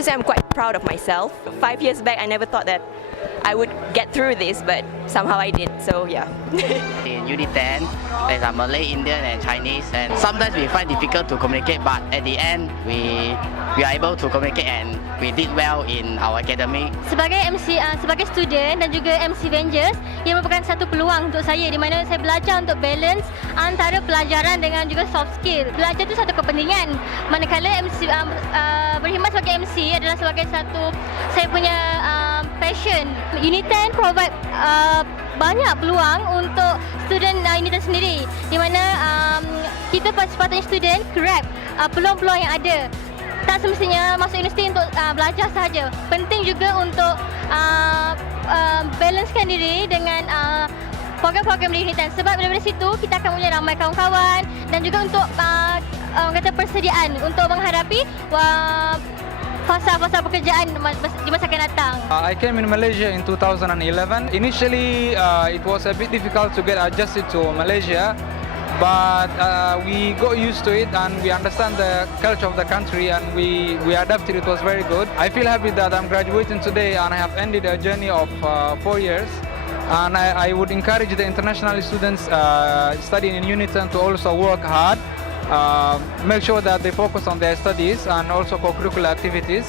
to say I'm quite proud of myself. 5 years back, I never thought that I would get through this, but somehow I did, so yeah. In UNITEN, there's a Malay, Indian and Chinese, and sometimes we find difficult to communicate, but at the end, we are able to communicate and we did well in our academic. Sebagai MC, sebagai student dan juga MC Avengers, ia merupakan satu peluang untuk saya di mana saya belajar untuk balance antara pelajaran dengan juga soft skill. Belajar itu satu kepentingan, manakala MC, berkhidmat sebagai MC adalah sebagai satu saya punya passion. UNITEN provide banyak peluang untuk student UNITEN sendiri, di mana kita sepatutnya student grab peluang-peluang yang ada. Tak semestinya masuk universiti untuk belajar sahaja. Penting juga untuk balancekan diri dengan program-program di UNITEN. Sebab daripada situ kita akan punya ramai kawan-kawan dan juga untuk kata persediaan untuk menghadapi fasa-fasa pekerjaan di masa akan datang. I came in Malaysia in 2011. Initially, it was a bit difficult to get adjusted to Malaysia. But we got used to it and we understand the culture of the country and we adapted. It was very good. I feel happy that I'm graduating today and I have ended a journey of 4 years. And I would encourage the international students studying in UNITEN to also work hard, make sure that they focus on their studies and also co-curricular activities.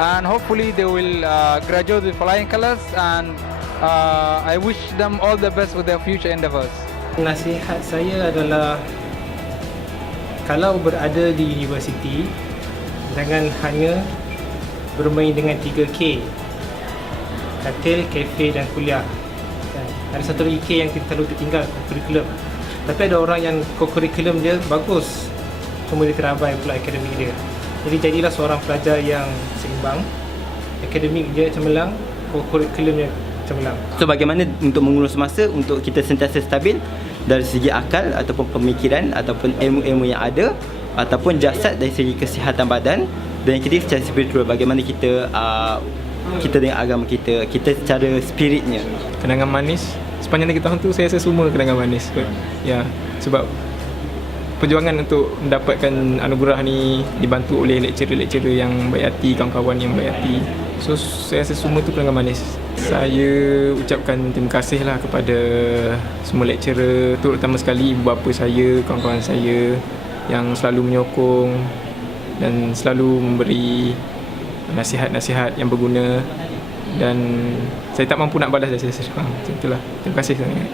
And hopefully they will graduate with flying colors, and I wish them all the best with their future endeavors. Nasihat saya adalah kalau berada di universiti, jangan hanya bermain dengan 3K, katil, kafe dan kuliah. Ada satu lagi K yang kita selalu tertinggal, kurikulum. Tapi ada orang yang kurikulum dia bagus, cuma dia terabai pula akademik dia. Jadi jadilah seorang pelajar yang seimbang, akademik dia cemerlang, kurikulum dia cemerlang. So bagaimana untuk mengurus masa untuk kita sentiasa stabil dari segi akal ataupun pemikiran ataupun ilmu-ilmu yang ada ataupun jasad dari segi kesihatan badan, dan yang ketiga secara spiritual, bagaimana kita dengan agama kita secara spiritnya. Kenangan manis sepanjang 3 tahun tu saya rasa semua kenangan manis. Ya, sebab perjuangan untuk mendapatkan anugerah ni dibantu oleh lecturer-lecturer yang baik hati, kawan-kawan yang baik hati. So saya rasa semua tu kenangan manis. Saya ucapkan terima kasih lah kepada semua lecturer, terutama sekali ibu bapa saya, kawan-kawan saya yang selalu menyokong dan selalu memberi nasihat-nasihat yang berguna, dan saya tak mampu nak balas dah saya. Macam itulah. Terima kasih sangat.